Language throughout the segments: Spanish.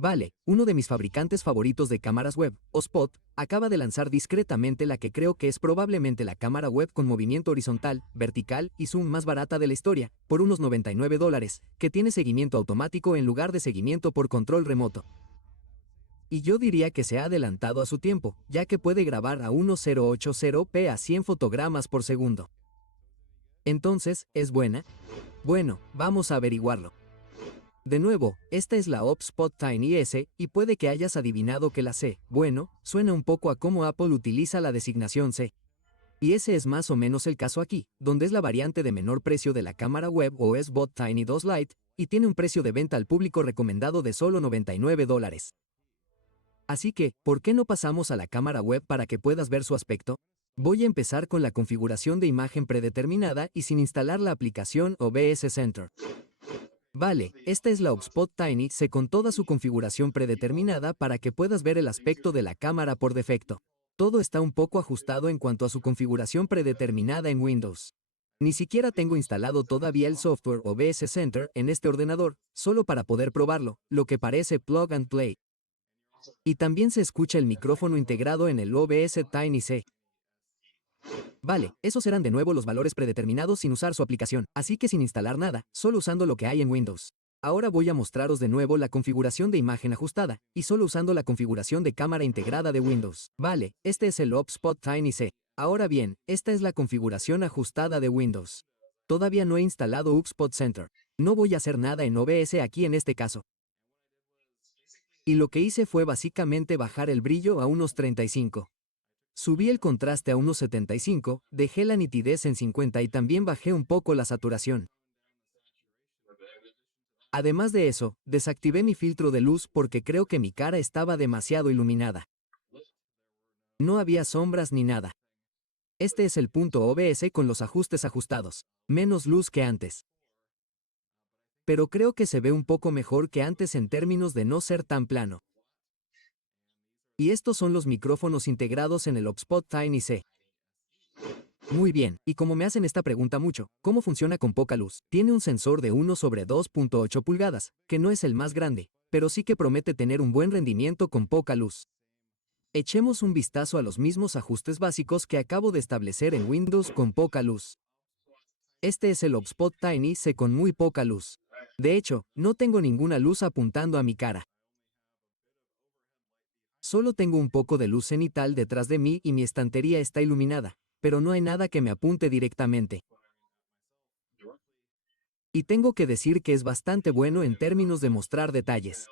Vale, uno de mis fabricantes favoritos de cámaras web, Osspot, acaba de lanzar discretamente la que creo que es probablemente la cámara web con movimiento horizontal, vertical y zoom más barata de la historia, por unos $99, que tiene seguimiento automático en lugar de seguimiento por control remoto. Y yo diría que se ha adelantado a su tiempo, ya que puede grabar a 1080p a 100 fotogramas por segundo. Entonces, ¿es buena? Bueno, vamos a averiguarlo. De nuevo, esta es la Osspot Tiny S, y puede que hayas adivinado que la C, bueno, suena un poco a cómo Apple utiliza la designación C. Y ese es más o menos el caso aquí, donde es la variante de menor precio de la cámara web o Osspot Tiny 2 Lite, y tiene un precio de venta al público recomendado de solo $99. Así que, ¿por qué no pasamos a la cámara web para que puedas ver su aspecto? Voy a empezar con la configuración de imagen predeterminada y sin instalar la aplicación OBS Center. Vale, esta es la Osspot Tiny C con toda su configuración predeterminada para que puedas ver el aspecto de la cámara por defecto. Todo está un poco ajustado en cuanto a su configuración predeterminada en Windows. Ni siquiera tengo instalado todavía el software OBS Center en este ordenador, solo para poder probarlo, lo que parece plug and play. Y también se escucha el micrófono integrado en el OBS Tiny C. Vale, esos eran de nuevo los valores predeterminados sin usar su aplicación, así que sin instalar nada, solo usando lo que hay en Windows. Ahora voy a mostraros de nuevo la configuración de imagen ajustada, y solo usando la configuración de cámara integrada de Windows. Vale, este es el Osspot Tiny C. Ahora bien, esta es la configuración ajustada de Windows. Todavía no he instalado Osspot Center. No voy a hacer nada en OBS aquí en este caso. Y lo que hice fue básicamente bajar el brillo a unos 35. Subí el contraste a unos 75, dejé la nitidez en 50 y también bajé un poco la saturación. Además de eso, desactivé mi filtro de luz porque creo que mi cara estaba demasiado iluminada. No había sombras ni nada. Este es el punto OBS con los ajustes ajustados. Menos luz que antes. Pero creo que se ve un poco mejor que antes en términos de no ser tan plano. Y estos son los micrófonos integrados en el Osspot Tiny C. Muy bien, y como me hacen esta pregunta mucho, ¿cómo funciona con poca luz? Tiene un sensor de 1/2.8 pulgadas, que no es el más grande, pero sí que promete tener un buen rendimiento con poca luz. Echemos un vistazo a los mismos ajustes básicos que acabo de establecer en Windows con poca luz. Este es el Osspot Tiny C con muy poca luz. De hecho, no tengo ninguna luz apuntando a mi cara. Solo tengo un poco de luz cenital detrás de mí y mi estantería está iluminada, pero no hay nada que me apunte directamente. Y tengo que decir que es bastante bueno en términos de mostrar detalles.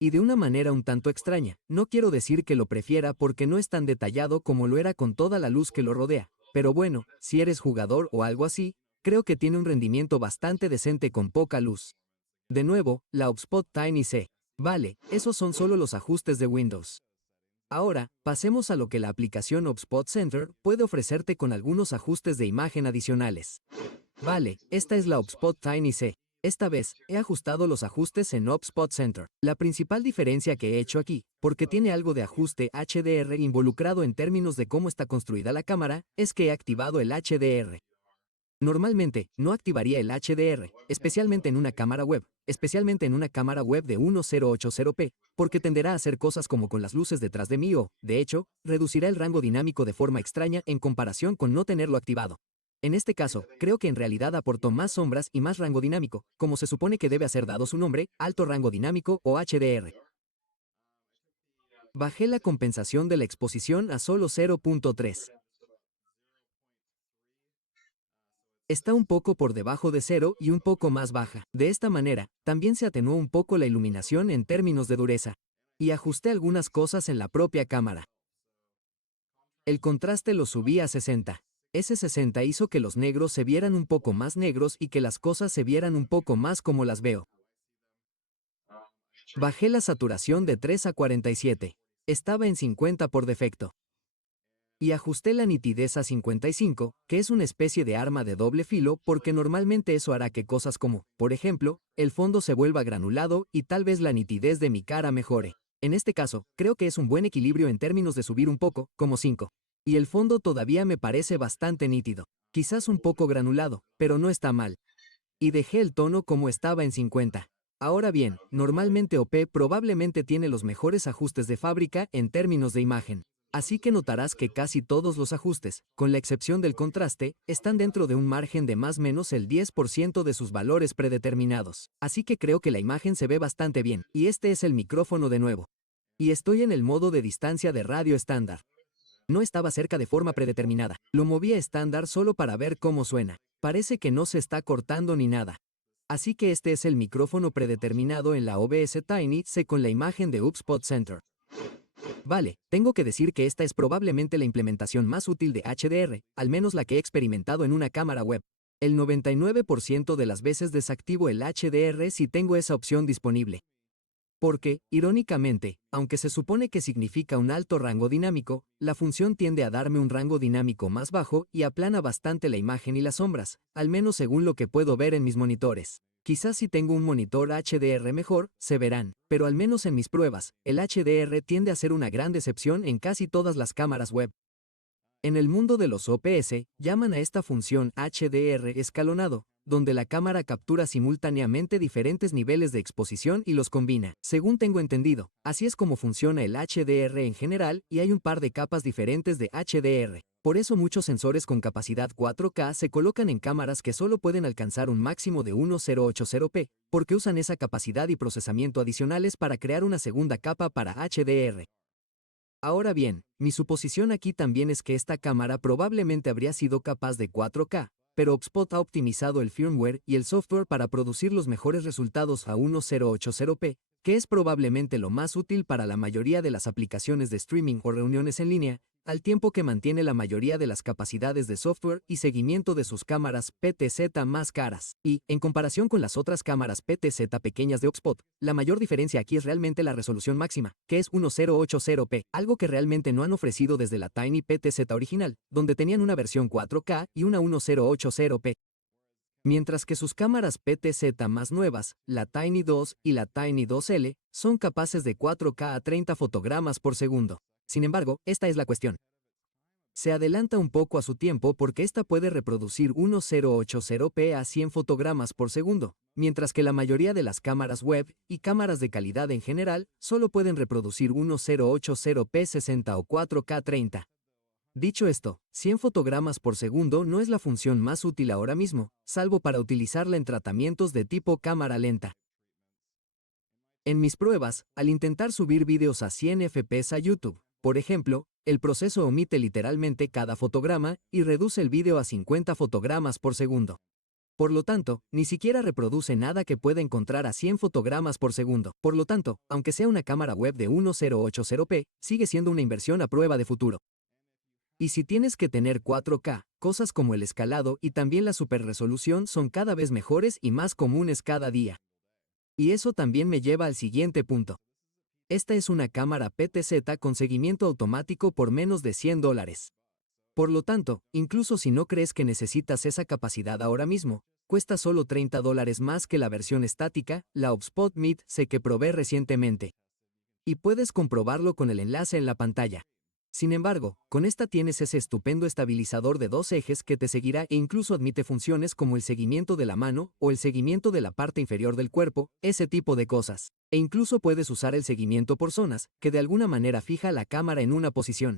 Y de una manera un tanto extraña, no quiero decir que lo prefiera porque no es tan detallado como lo era con toda la luz que lo rodea, pero bueno, si eres jugador o algo así, creo que tiene un rendimiento bastante decente con poca luz. De nuevo, la Osspot Tiny C. Vale, esos son solo los ajustes de Windows. Ahora, pasemos a lo que la aplicación Osspot Center puede ofrecerte con algunos ajustes de imagen adicionales. Vale, esta es la Osspot Tiny C. Esta vez, he ajustado los ajustes en Osspot Center. La principal diferencia que he hecho aquí, porque tiene algo de ajuste HDR involucrado en términos de cómo está construida la cámara, es que he activado el HDR. Normalmente, no activaría el HDR, especialmente en una cámara web de 1080p, porque tenderá a hacer cosas como con las luces detrás de mí o, de hecho, reducirá el rango dinámico de forma extraña en comparación con no tenerlo activado. En este caso, creo que en realidad aportó más sombras y más rango dinámico, como se supone que debe hacer dado su nombre, alto rango dinámico o HDR. Bajé la compensación de la exposición a solo 0.3. Está un poco por debajo de 0 y un poco más baja. De esta manera, también se atenuó un poco la iluminación en términos de dureza. Y ajusté algunas cosas en la propia cámara. El contraste lo subí a 60. Ese 60 hizo que los negros se vieran un poco más negros y que las cosas se vieran un poco más como las veo. Bajé la saturación de 3 a 47. Estaba en 50 por defecto. Y ajusté la nitidez a 55, que es una especie de arma de doble filo porque normalmente eso hará que cosas como, por ejemplo, el fondo se vuelva granulado y tal vez la nitidez de mi cara mejore. En este caso, creo que es un buen equilibrio en términos de subir un poco, como 5. Y el fondo todavía me parece bastante nítido. Quizás un poco granulado, pero no está mal. Y dejé el tono como estaba en 50. Ahora bien, normalmente OP probablemente tiene los mejores ajustes de fábrica en términos de imagen. Así que notarás que casi todos los ajustes, con la excepción del contraste, están dentro de un margen de más o menos el 10% de sus valores predeterminados. Así que creo que la imagen se ve bastante bien, y este es el micrófono de nuevo. Y estoy en el modo de distancia de radio estándar. No estaba cerca de forma predeterminada. Lo moví a estándar solo para ver cómo suena. Parece que no se está cortando ni nada. Así que este es el micrófono predeterminado en la OBS Tiny C con la imagen de HubSpot Center. Vale, tengo que decir que esta es probablemente la implementación más útil de HDR, al menos la que he experimentado en una cámara web. El 99% de las veces desactivo el HDR si tengo esa opción disponible. Porque, irónicamente, aunque se supone que significa un alto rango dinámico, la función tiende a darme un rango dinámico más bajo y aplana bastante la imagen y las sombras, al menos según lo que puedo ver en mis monitores. Quizás si tengo un monitor HDR mejor, se verán, pero al menos en mis pruebas, el HDR tiende a ser una gran decepción en casi todas las cámaras web. En el mundo de los OPS, llaman a esta función HDR escalonado, donde la cámara captura simultáneamente diferentes niveles de exposición y los combina. Según tengo entendido, así es como funciona el HDR en general y hay un par de capas diferentes de HDR. Por eso muchos sensores con capacidad 4K se colocan en cámaras que solo pueden alcanzar un máximo de 1080p, porque usan esa capacidad y procesamiento adicionales para crear una segunda capa para HDR. Ahora bien, mi suposición aquí también es que esta cámara probablemente habría sido capaz de 4K, pero HubSpot ha optimizado el firmware y el software para producir los mejores resultados a 1080p, que es probablemente lo más útil para la mayoría de las aplicaciones de streaming o reuniones en línea, al tiempo que mantiene la mayoría de las capacidades de software y seguimiento de sus cámaras PTZ más caras. Y, en comparación con las otras cámaras PTZ pequeñas de HubSpot, la mayor diferencia aquí es realmente la resolución máxima, que es 1080p, algo que realmente no han ofrecido desde la Tiny PTZ original, donde tenían una versión 4K y una 1080p. Mientras que sus cámaras PTZ más nuevas, la Tiny 2 y la Tiny 2L, son capaces de 4K a 30 fotogramas por segundo. Sin embargo, esta es la cuestión. Se adelanta un poco a su tiempo porque esta puede reproducir 1080p a 100 fotogramas por segundo, mientras que la mayoría de las cámaras web y cámaras de calidad en general solo pueden reproducir 1080p 60 o 4K 30. Dicho esto, 100 fotogramas por segundo no es la función más útil ahora mismo, salvo para utilizarla en tratamientos de tipo cámara lenta. En mis pruebas, al intentar subir vídeos a 100 FPS a YouTube, por ejemplo, el proceso omite literalmente cada fotograma y reduce el vídeo a 50 fotogramas por segundo. Por lo tanto, ni siquiera reproduce nada que pueda encontrar a 100 fotogramas por segundo. Por lo tanto, aunque sea una cámara web de 1080p, sigue siendo una inversión a prueba de futuro. Y si tienes que tener 4K, cosas como el escalado y también la superresolución son cada vez mejores y más comunes cada día. Y eso también me lleva al siguiente punto. Esta es una cámara PTZ con seguimiento automático por menos de $100. Por lo tanto, incluso si no crees que necesitas esa capacidad ahora mismo, cuesta solo $30 más que la versión estática, la HubSpot Meet C que probé recientemente. Y puedes comprobarlo con el enlace en la pantalla. Sin embargo, con esta tienes ese estupendo estabilizador de 2 ejes que te seguirá e incluso admite funciones como el seguimiento de la mano o el seguimiento de la parte inferior del cuerpo, ese tipo de cosas. E incluso puedes usar el seguimiento por zonas, que de alguna manera fija la cámara en una posición.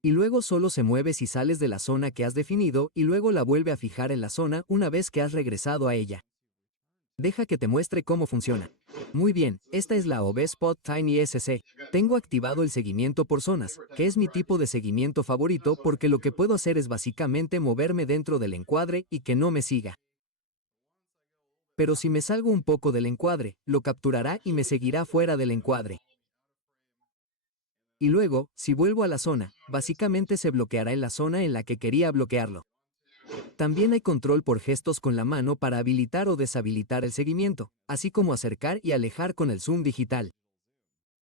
Y luego solo se mueve si sales de la zona que has definido y luego la vuelve a fijar en la zona una vez que has regresado a ella. Deja que te muestre cómo funciona. Muy bien, esta es la HubSpot Tiny SC. Tengo activado el seguimiento por zonas, que es mi tipo de seguimiento favorito porque lo que puedo hacer es básicamente moverme dentro del encuadre y que no me siga. Pero si me salgo un poco del encuadre, lo capturará y me seguirá fuera del encuadre. Y luego, si vuelvo a la zona, básicamente se bloqueará en la zona en la que quería bloquearlo. También hay control por gestos con la mano para habilitar o deshabilitar el seguimiento, así como acercar y alejar con el zoom digital.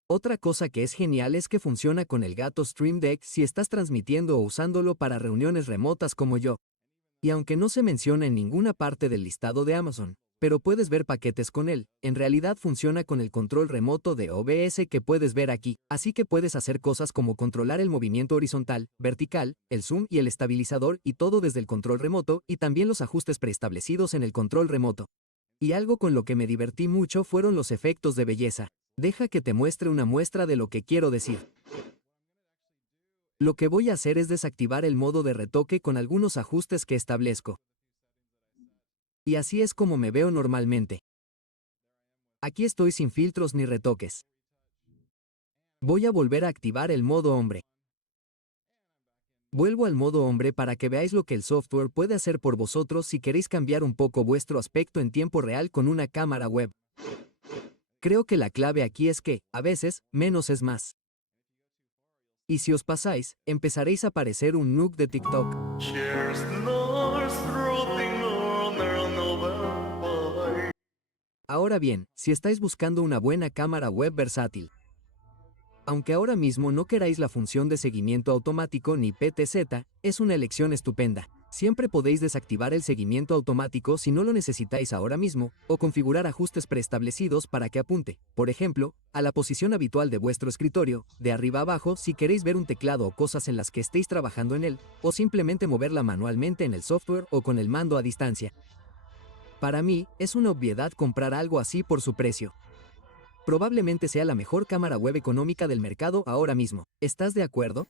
Otra cosa que es genial es que funciona con el Gato Stream Deck si estás transmitiendo o usándolo para reuniones remotas como yo. Y aunque no se menciona en ninguna parte del listado de Amazon, pero puedes ver paquetes con él, en realidad funciona con el control remoto de OBS que puedes ver aquí, así que puedes hacer cosas como controlar el movimiento horizontal, vertical, el zoom y el estabilizador y todo desde el control remoto y también los ajustes preestablecidos en el control remoto. Y algo con lo que me divertí mucho fueron los efectos de belleza. Deja que te muestre una muestra de lo que quiero decir. Lo que voy a hacer es desactivar el modo de retoque con algunos ajustes que establezco. Y así es como me veo normalmente. Aquí estoy sin filtros ni retoques. Voy a volver a activar el modo hombre. Vuelvo al modo hombre para que veáis lo que el software puede hacer por vosotros si queréis cambiar un poco vuestro aspecto en tiempo real con una cámara web. Creo que la clave aquí es que, a veces, menos es más. Y si os pasáis, empezaréis a parecer un noob de TikTok. Ahora bien, si estáis buscando una buena cámara web versátil, aunque ahora mismo no queráis la función de seguimiento automático ni PTZ, es una elección estupenda. Siempre podéis desactivar el seguimiento automático si no lo necesitáis ahora mismo, o configurar ajustes preestablecidos para que apunte, por ejemplo, a la posición habitual de vuestro escritorio, de arriba a abajo si queréis ver un teclado o cosas en las que estéis trabajando en él, o simplemente moverla manualmente en el software o con el mando a distancia. Para mí, es una obviedad comprar algo así por su precio. Probablemente sea la mejor cámara web económica del mercado ahora mismo. ¿Estás de acuerdo?